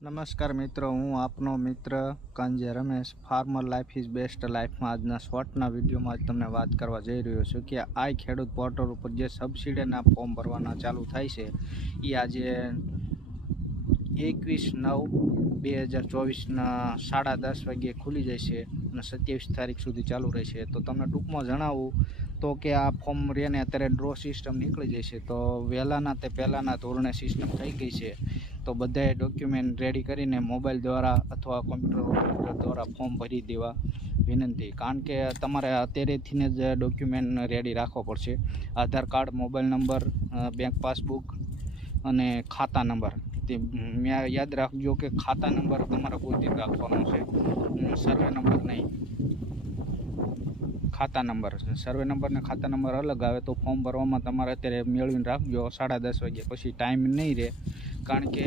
નમસ્કાર મિત્રો, હું આપનો મિત્ર Kanje Ramesh. Farmer life is best લાઈફમાં આજના શોર્ટના વિડીયોમાં જ તમને વાત કરવા જઈ રહ્યો છું કે આ ખેડૂત પોર્ટલ ઉપર જે સબસિડીના ફોર્મ ભરવાના ચાલુ થાય છે એ આજે 21/9/2024 10:30 વાગ્યે ખુલી જશે અને 27 તારીખ સુધી ચાલુ રહેશે. તો તમને ટૂંકમાં જણાવું તો કે આ ફોર્મ રહીને અત્યારે ડ્રો સિસ્ટમ નીકળી જશે. તો વહેલાના તે પહેલાંના ધોરણે સિસ્ટમ થઈ ગઈ છે. તો બધાએ ડોક્યુમેન્ટ રેડી કરીને મોબાઈલ દ્વારા અથવા કોમ્પ્યુટર દ્વારા ફોર્મ ભરી દેવા વિનંતી. કારણ કે તમારે અત્યારેથી જ ડોક્યુમેન્ટ રેડી રાખવો પડશે. Aadhaar card, mobile number, bank passbook અને ખાતા નંબર. તે યાદ રાખજો કે ખાતા નંબર તમારે કોઈ દિન રાખવાનો છે, સર્વે નંબર નહીં. ખાતા નંબર, સર્વે નંબર ને ખાતા નંબર અલગ આવે. તો ફોર્મ ભરવામાં તમારે અત્યારે મેળવીને રાખજો. 10:30 વાગ્યા પછી ટાઈમ નહીં રહે. કારણ કે